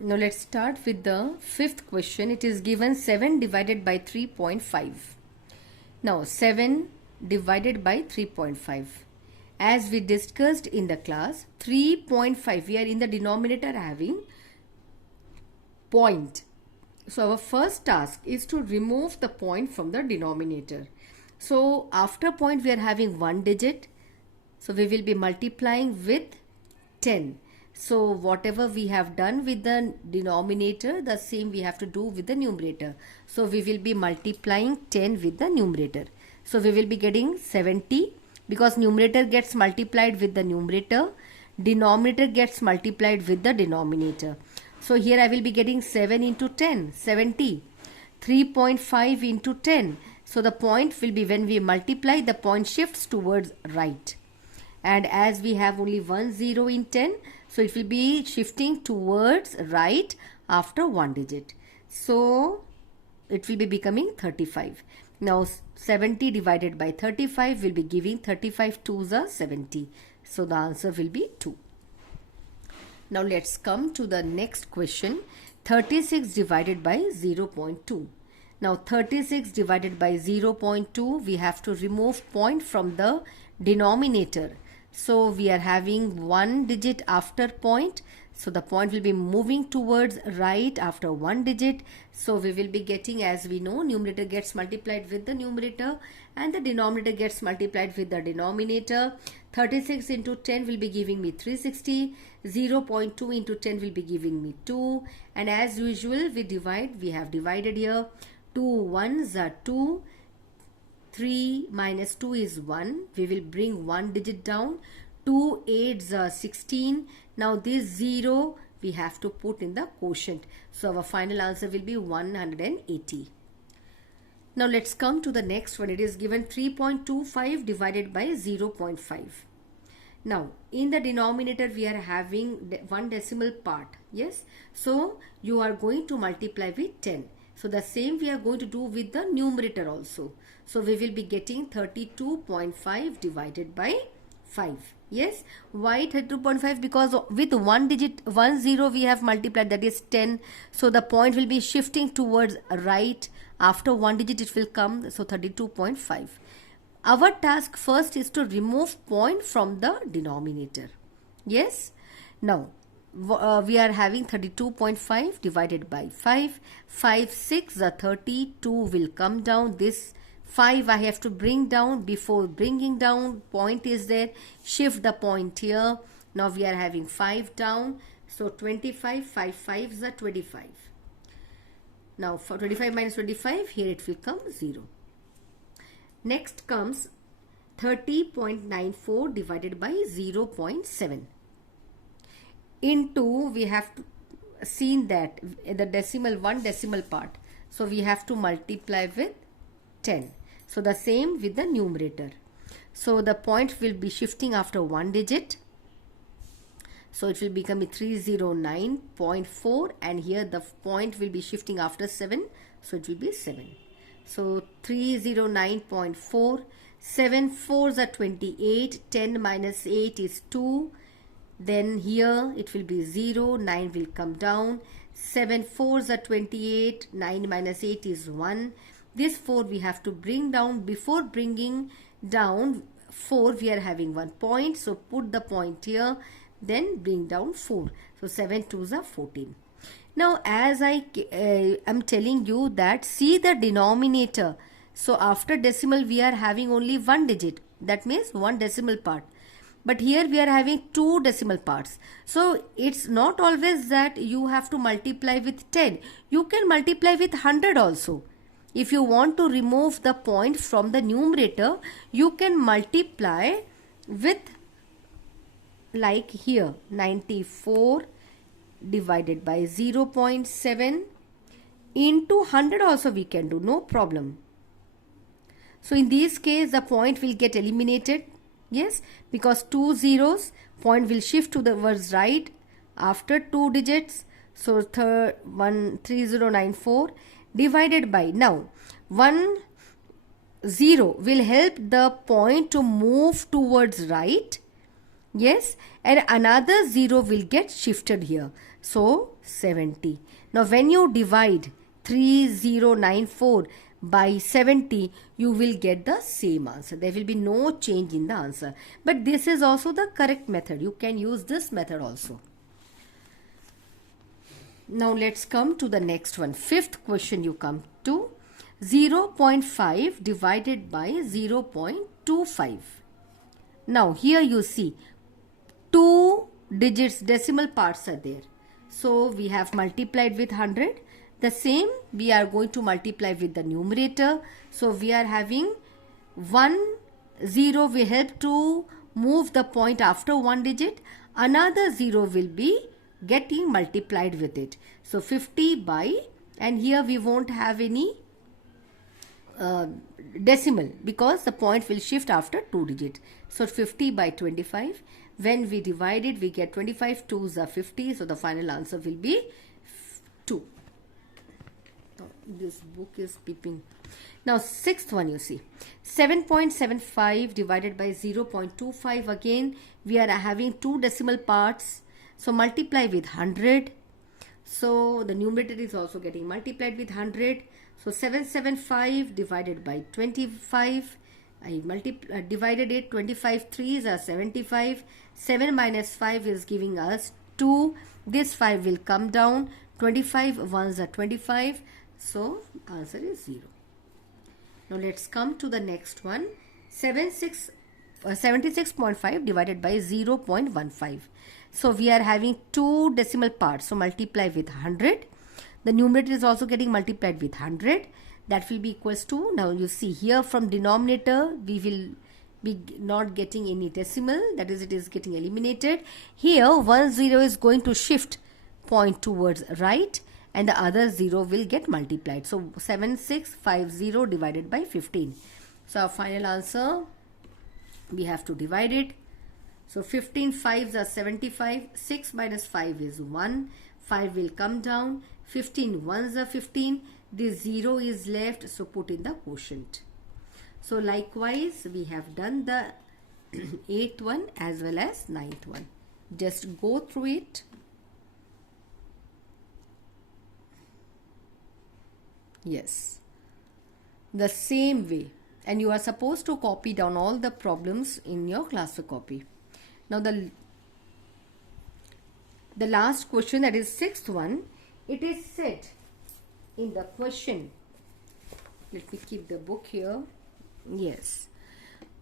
Now let's start with the fifth question. It is given 7 divided by 3.5. Now 7 divided by 3.5. As we discussed in the class, 3.5, we are in the denominator having point. So our first task is to remove the point from the denominator. So after point we are having one digit. So we will be multiplying with 10. So whatever we have done with the denominator, the same we have to do with the numerator. So we will be multiplying 10 with the numerator. So we will be getting 70 because numerator gets multiplied with the numerator. Denominator gets multiplied with the denominator. So here I will be getting 7 into 10, 70. 3.5 into 10. So the point will be, when we multiply, the point shifts towards right. And as we have only one 0 in 10, so it will be shifting towards right after one digit. So it will be becoming 35. Now 70 divided by 35 will be giving 35 2s are 70. So the answer will be 2. Now let's come to the next question. 36 divided by 0.2. Now 36 divided by 0.2, we have to remove point from the denominator. So we are having one digit after point. So the point will be moving towards right after one digit. So we will be getting, as we know, numerator gets multiplied with the numerator and the denominator gets multiplied with the denominator. 36 into 10 will be giving me 360. 0.2 into 10 will be giving me 2. And as usual, we divide. We have divided here. 2 ones are 2. 3 minus 2 is 1. We will bring one digit down. 2 8s are 16. Now this 0 we have to put in the quotient. So our final answer will be 180. Now let's come to the next one. It is given 3.25 divided by 0.5. Now in the denominator we are having one decimal part. Yes. So you are going to multiply with 10. So the same we are going to do with the numerator also. So we will be getting 32.5 divided by 5. Yes. Why 32.5? Because with one digit, 10 we have multiplied, that is 10. So the point will be shifting towards right. After one digit it will come. So 32.5. Our task first is to remove point from the denominator. Yes. Now we are having 32.5 divided by 5. 5 6 are 30. 2 will come down. This 5 I have to bring down. Before bringing down, point is there. Shift the point here. Now we are having 5 down. So 25. 5 5s are 25. Now for 25 minus 25, here it will come 0. Next comes 30.94 divided by 0.7. Into, we have seen that the decimal, one decimal part. So we have to multiply with 10. So the same with the numerator. So the point will be shifting after one digit. So it will become 309.4, and here the point will be shifting after 7. So it will be 7. So 309.4. 7 4s are 28. 10 minus 8 is 2. Then here it will be 0. 9 will come down. 7 4s are 28. 9 minus 8 is 1. This 4 we have to bring down. Before bringing down 4, we are having one point. So put the point here. Then bring down 4. So 7 2s are 14. Now as I am telling you that, see the denominator. So after decimal we are having only one digit. That means one decimal part. But here we are having two decimal parts. So it's not always that you have to multiply with 10. You can multiply with 100 also. If you want to remove the point from the numerator, you can multiply with, like here, 94 divided by 0.7 into 100 also we can do, no problem. So in this case the point will get eliminated. Yes, because 2 zeros, point will shift towards right after 2 digits. So 3094 divided by, now 1 0 will help the point to move towards right. Yes, and another 0 will get shifted here. So 70. Now when you divide 3094 by 70, you will get the same answer. There will be no change in the answer. But this is also the correct method. You can use this method also. Now let's come to the next one. Fifth question you come to. 0.5 divided by 0.25. Now here you see 2 digits, decimal parts are there. So we have multiplied with 100. The same we are going to multiply with the numerator. So we are having 1 0 will help to move the point after one digit. Another 0 will be getting multiplied with it. So 50 by, and here we won't have any decimal because the point will shift after 2 digits. So 50 by 25. When we divide it, we get 25. 2s are 50. So the final answer will be 2. Oh, this book is peeping. Now sixth one you see. 7.75 divided by 0.25. Again we are having 2 decimal parts. So multiply with 100. So the numerator is also getting multiplied with 100. So 775 divided by 25. I divided it. 25 3s are 75. 7 minus 5 is giving us 2. This 5 will come down. 25 1s are 25. So answer is 0. Now let's come to the next one. 76.5 divided by 0.15. So we are having 2 decimal parts. So multiply with 100. The numerator is also getting multiplied with 100. That will be equals to, now you see here from denominator we will be not getting any decimal. That is, it is getting eliminated. Here 1 0 is going to shift point towards right and the other 0 will get multiplied. So 7650 divided by 15. So our final answer, we have to divide it. So 15 5s are 75. 6 minus 5 is 1. 5 will come down. 15 1s are 15. This 0 is left. So put in the quotient. So likewise we have done the 8th one as well as 9th one. Just go through it. Yes. The same way. And you are supposed to copy down all the problems in your classwork copy. Now the last question, that is 6th one, it is said in the question. Let me keep the book here. Yes.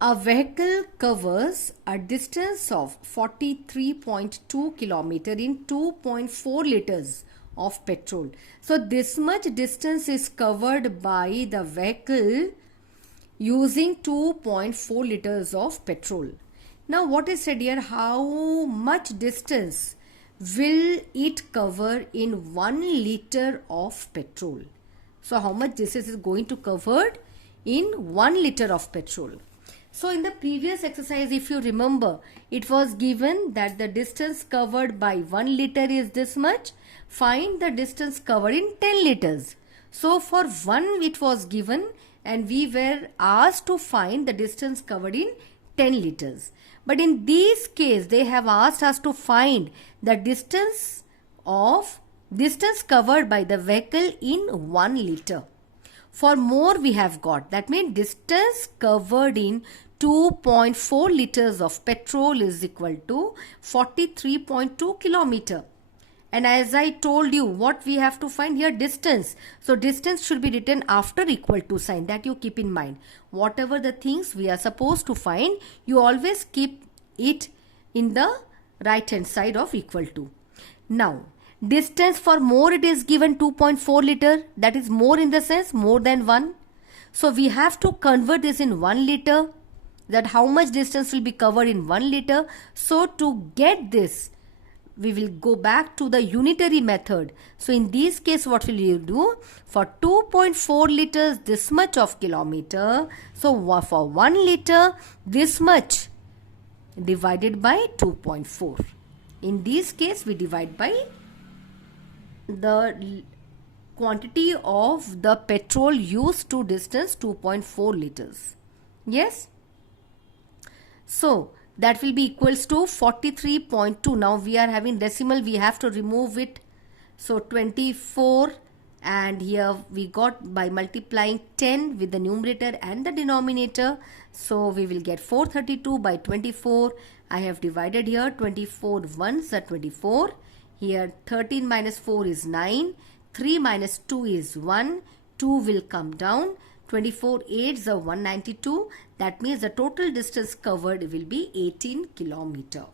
A vehicle covers a distance of 43.2 kilometer in 2.4 liters of petrol. So this much distance is covered by the vehicle using 2.4 liters of petrol. Now what is said here, how much distance will it cover in 1 liter of petrol? So how much distance is going to cover in 1 liter of petrol? So in the previous exercise, if you remember, it was given that the distance covered by 1 liter is this much. Find the distance covered in 10 liters. So for 1 it was given and we were asked to find the distance covered in 10 liters. But in this case, they have asked us to find the distance covered by the vehicle in 1 liter. For more we have got, that means distance covered in 2.4 liters of petrol is equal to 43.2 kilometer. And as I told you, what we have to find here, distance. So distance should be written after equal to sign. That you keep in mind. Whatever the things we are supposed to find, you always keep it in the right hand side of equal to. Now, distance for more, it is given 2.4 liter. That is more in the sense more than 1. So we have to convert this in 1 liter. That how much distance will be covered in 1 liter. So to get this, we will go back to the unitary method. So in this case, what will you do? For 2.4 liters, this much of kilometer. So for 1 liter, this much divided by 2.4. In this case, we divide by the quantity of the petrol used to distance 2.4 liters. Yes. So that will be equals to 43.2. Now we are having decimal, we have to remove it. So 24, and here we got by multiplying 10 with the numerator and the denominator. So we will get 432 by 24. I have divided here 24 ones are 24. Here 13 minus 4 is 9. 3 minus 2 is 1. 2 will come down. 24 8s are 192. That means the total distance covered will be 18 kilometer.